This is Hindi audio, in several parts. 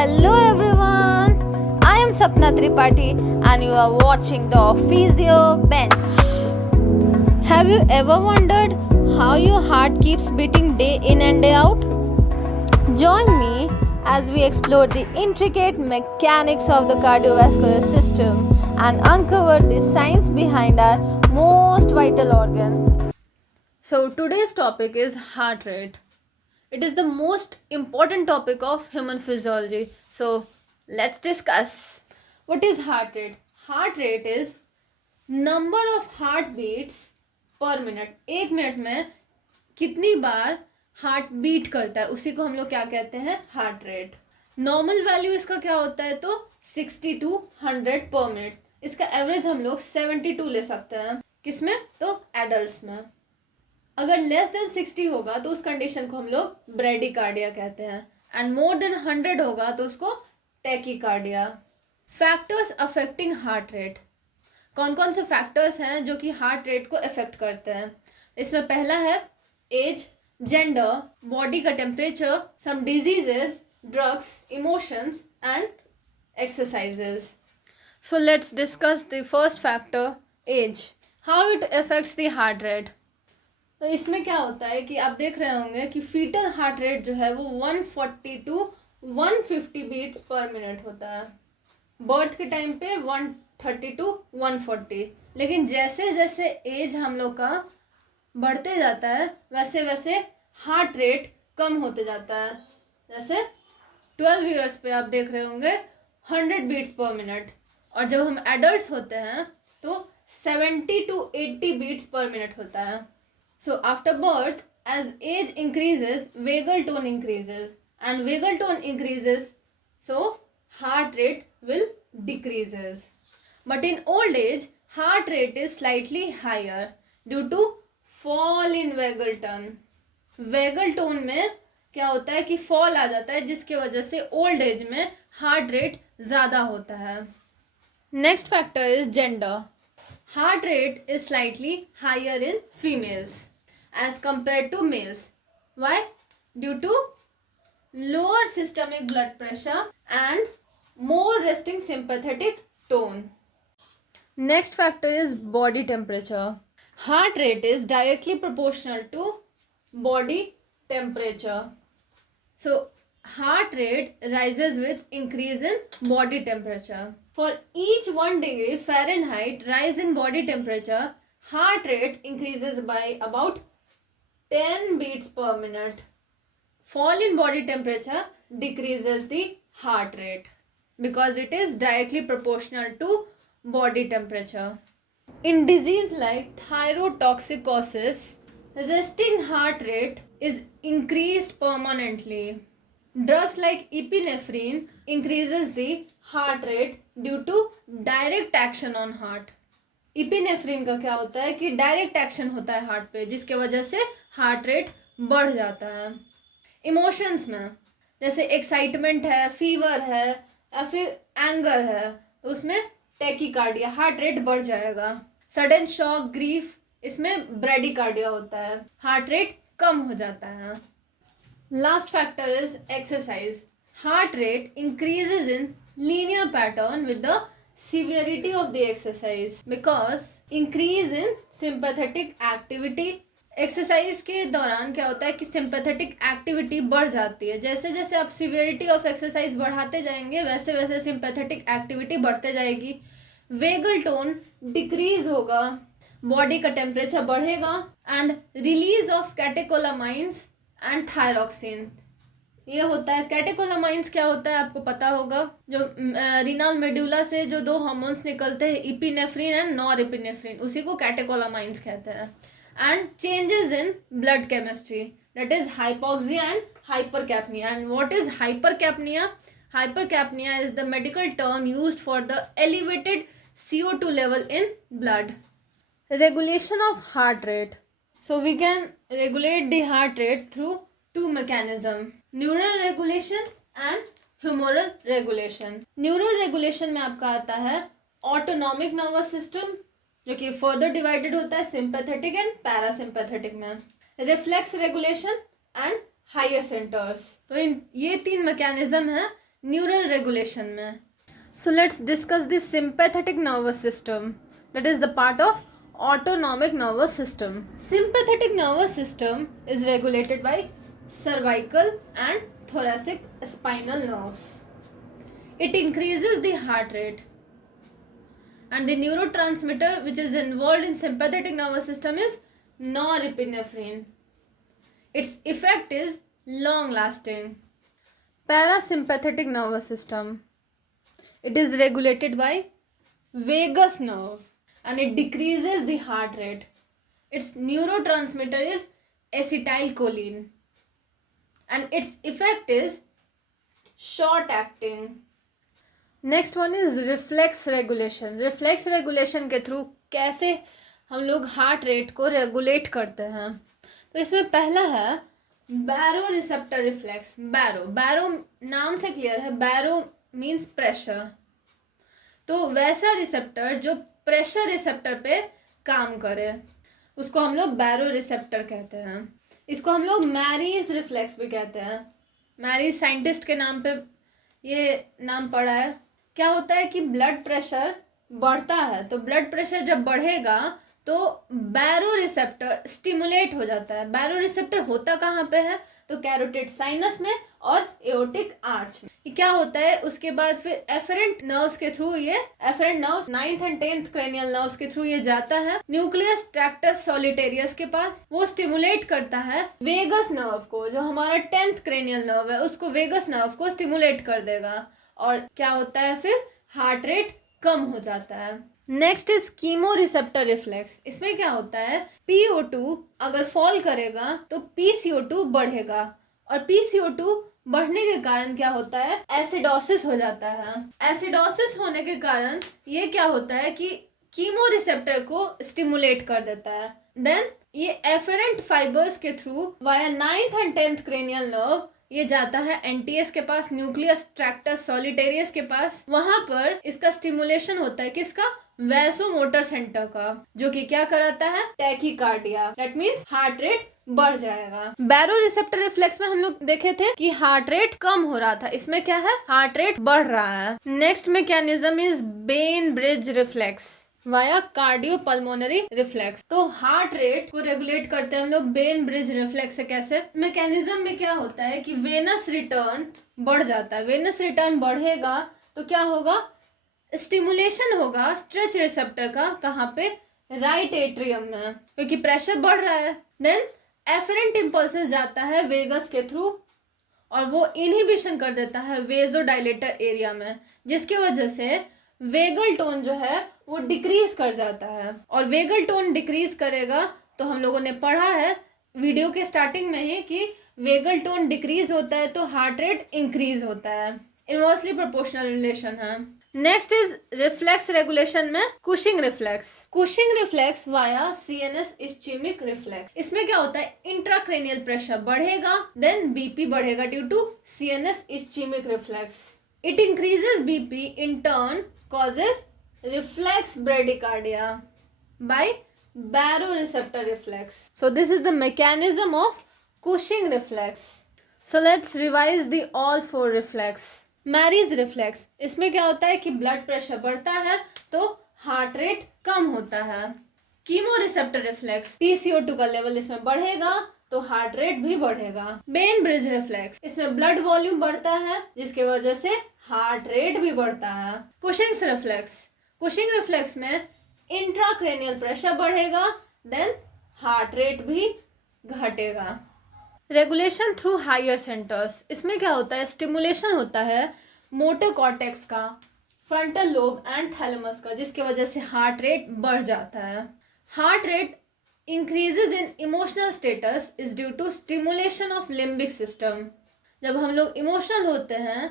Hello everyone, I am Sapna Tripathi and you are watching the Physio Bench. Have you ever wondered how your heart keeps beating day in and day out? Join me as we explore the intricate mechanics of the cardiovascular system and uncover the science behind our most vital organ. So today's topic is heart rate. It is the most important topic of human physiology. So let's discuss. What is heart rate? Heart rate is number of heartbeats per minute. एक मिनट में कितनी बार हार्ट बीट करता है उसी को हम लोग क्या कहते हैं? Heart rate. नॉर्मल वैल्यू इसका क्या होता है? तो 60 to 100 पर मिनट. इसका एवरेज हम लोग 72 ले सकते हैं. किसमें? तो एडल्ट्स में. अगर लेस देन 60 होगा तो उस कंडीशन को हम लोग ब्रेडिकार्डिया कहते हैं एंड मोर देन 100 होगा तो उसको tachycardia. Factors affecting heart rate. कौन कौन से फैक्टर्स हैं जो कि हार्ट रेट को अफेक्ट करते हैं? इसमें पहला है एज, जेंडर, बॉडी का temperature, some diseases, drugs, emotions and exercises. So let's discuss the first factor, age. How it affects the heart rate. तो इसमें क्या होता है कि आप देख रहे होंगे कि फीटल हार्ट रेट जो है वो 140 to 150 बीट्स पर मिनट होता है. बर्थ के टाइम पे 130 to 140. लेकिन जैसे जैसे एज हम लोग का बढ़ते जाता है वैसे वैसे हार्ट रेट कम होते जाता है. जैसे 12 ईयर्स पे आप देख रहे होंगे 100 बीट्स पर मिनट, और जब हम एडल्ट होते हैं तो 70 to 80 बीट्स पर मिनट होता है. So after birth, as age increases, vagal tone increases, and vagal tone increases, so heart rate will decreases. But in old age, heart rate is slightly higher due to fall in vagal tone. Vagal tone में क्या होता है कि fall आ जाता है जिसके वजह से old age में heart rate ज़्यादा होता है. Next factor is gender. Heart rate is slightly higher in females as compared to males. Why? Due to lower systemic blood pressure and more resting sympathetic tone. Next factor is body temperature. Heart rate is directly proportional to body temperature. So heart rate rises with increase in body temperature. For each 1 degree Fahrenheit rise in body temperature, heart rate increases by about 10 beats per minute. Fall in body temperature decreases the heart rate because it is directly proportional to body temperature. In disease like thyrotoxicosis, resting heart rate is increased permanently. Drugs like epinephrine increases the heart rate due to direct action on heart. Epinephrine का क्या होता है कि डायरेक्ट एक्शन होता है हार्ट पे जिसके वजह से हार्ट रेट बढ़ जाता है. इमोशंस में जैसे एक्साइटमेंट है, फीवर है या फिर एंगर है तो उसमें टैकीकार्डिया, हार्ट रेट बढ़ जाएगा. सडन शॉक, ग्रीफ, इसमें ब्रेडिकार्डिया होता है, हार्ट रेट कम हो जाता है. Last factor is exercise. Heart rate increases in linear pattern with the severity of the exercise because increase in sympathetic activity. Exercise के दौरान क्या होता है कि सिंपैथेटिक एक्टिविटी बढ़ जाती है. जैसे जैसे आप सिवियरिटी ऑफ एक्सरसाइज बढ़ाते जाएंगे वैसे वैसे सिंपैथेटिक एक्टिविटी बढ़ते जाएगी. वेगल टोन डिक्रीज होगा, बॉडी का टेम्परेचर बढ़ेगा and release of catecholamines and thyroxine ये होता है. कैटेकोलामाइंस क्या होता है आपको पता होगा, जो रीनल मेडुला से जो 2 हार्मोन्स निकलते हैं, इपिनेफ्रिन एंड नॉर इपिनेफ्रिन, उसी को कैटेकोलामाइंस कहते हैं. And changes in blood chemistry, that is hypoxia and hypercapnia. And what is hypercapnia? Hypercapnia is the medical term used for the elevated CO2 level in blood. Regulation of heart rate. So we can regulate the heart rate through 2 mechanism, neural regulation and humoral regulation. Neural regulation में आपका आता है ऑटोनॉमिक नर्वस सिस्टम जो कि फर्दर डिवाइडेड होता है सिंपैथेटिक एंड पैरासिम्पैथेटिक में. Reflex regulation and higher centres. तो इन ये 3 मैकेनिज्म हैं न्यूरल रेगुलेशन में. So let's discuss the sympathetic nervous system, that is the part of autonomic nervous system. Sympathetic nervous system is regulated by cervical and thoracic spinal nerves. It increases the heart rate, and the neurotransmitter which is involved in sympathetic nervous system is norepinephrine. Its effect is long lasting. Parasympathetic nervous system. It is regulated by vagus nerve and it decreases the heart rate. Its neurotransmitter is acetylcholine and its effect is short acting. Next one is reflex regulation. Reflex regulation के थ्रू कैसे हम लोग हार्ट रेट को रेगुलेट करते हैं. तो इसमें पहला है बैरो रिसेप्टर रिफ्लेक्स. बैरो नाम से क्लियर है. बैरो मीन्स प्रेशर. तो वैसा रिसेप्टर जो प्रेशर रिसेप्टर पे काम करे उसको हम लोग बैरो रिसेप्टर कहते हैं. इसको हम लोग मैरीज रिफ्लेक्स भी कहते हैं. मैरीज साइंटिस्ट के नाम पे ये नाम पड़ा है. क्या होता है कि ब्लड प्रेशर बढ़ता है, तो ब्लड प्रेशर जब बढ़ेगा तो बैरो रिसेप्टर स्टिमुलेट हो जाता है. बैरो रिसेप्टर होता कहाँ पे है, तो कैरोटिड साइनस में और एओर्टिक आर्च में. ये क्या होता है, उसके बाद फिर एफरेंट नर्व्स के थ्रू ये efferent nerves 9th and 10th cranial nerves के थ्रू ये जाता है न्यूक्लियस ट्रैक्टस सॉलिटेरियस के पास. वो स्टिमुलेट करता है वेगस नर्व को, जो हमारा 10th क्रेनियल नर्व है उसको वेगस नर्व को स्टिमुलेट कर देगा और क्या होता है फिर हार्ट रेट कम हो जाता है. Next is chemo receptor reflex. इसमें क्या होता है, PO2 अगर फॉल करेगा तो PCO2 बढ़ेगा और PCO2 बढ़ने के कारण क्या होता है, एसिडोसिस हो जाता है. एसिडोसिस होने के कारण ये क्या होता है कि कीमो रिसेप्टर को स्टिमुलेट कर देता है. देन ये एफरेंट फाइबर्स के through via 9th and 10th cranial nerve ये जाता है NTS के पास, न्यूक्लियस ट्रैक्टस सॉलिटेरियस के पास. वहां पर इसका स्टिमुलेशन होता है किसका, वैसोमोटर सेंटर का, जो कि क्या कराता है, tachycardia. That means heart rate बढ़ जाएगा. बैरो रिसेप्टर रिफ्लेक्स में हम लोग देखे थे कि हार्ट रेट कम हो रहा था. इसमें क्या है, हार्ट रेट बढ़ रहा है. Next mechanism is Ben bridge reflex via cardiopulmonary reflex. तो हार्ट रेट को रेगुलेट करते हैं हम लोग बेन ब्रिज रिफ्लेक्स से. कैसे, मैकेनिज्म में क्या होता है कि वेनस रिटर्न बढ़ जाता है. वेनस रिटर्न बढ़ेगा तो क्या होगा, स्टिमुलेशन होगा स्ट्रेच रिसेप्टर का. कहाँ पे, राइट एट्रियम में, क्योंकि प्रेशर बढ़ रहा है. देन एफरेंट इम्पल्सेस जाता है वेगस के थ्रू और वो इनहिबिशन कर देता है वेजोडाइलेटर एरिया में, जिसके वजह से वेगल टोन जो है वो डिक्रीज कर जाता है. और वेगल टोन डिक्रीज करेगा तो हम लोगों ने पढ़ा है वीडियो के स्टार्टिंग में ही कि वेगल टोन डिक्रीज होता है तो हार्ट रेट इंक्रीज होता है. इनवर्सली प्रोपोर्शनल रिलेशन है. नेक्स्ट इज रिफ्लेक्स रेगुलेशन में Cushing reflex. Cushing reflex via CNS ischemic reflex. इसमें क्या होता है, इंट्राक्रेनियल प्रेशर बढ़ेगा, देन BP बढ़ेगा due to CNS ischemic reflex. It increases BP in turn causes reflex bradycardia by baroreceptor reflex. So this is the mechanism of Cushing reflex. So let's revise the all four reflex. Marey's reflex. इसमें क्या होता है कि ब्लड प्रेशर बढ़ता है तो हार्ट रेट कम होता है. कीमो रिसेप्टर रिफ्लेक्स, PCO2 का लेवल इसमें बढ़ेगा तो हार्ट रेट भी बढ़ेगा. बेन ब्रिज रिफ्लेक्स, इसमें ब्लड वॉल्यूम बढ़ता है जिसकी वजह से हार्ट रेट भी बढ़ता है. कुशिंग्स रिफ्लेक्स, कुशिंग रिफ्लेक्स में इंट्राक्रेनियल प्रेशर बढ़ेगा, देन हार्ट रेट भी घटेगा. Regulation through higher centres. इसमें क्या होता है, स्टिमुलेशन होता है मोटर कॉर्टेक्स का, फ्रंटल लोब एंड थैलेमस का, जिसकी वजह से हार्ट रेट बढ़ जाता है. Heart rate increases in emotional status is due to stimulation of limbic system. जब हम लोग इमोशनल होते हैं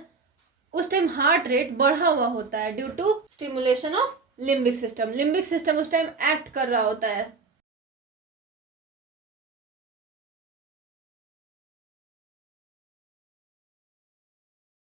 उस टाइम हार्ट रेट बढ़ा हुआ होता है due to stimulation of limbic system. Limbic system उस टाइम एक्ट कर रहा होता है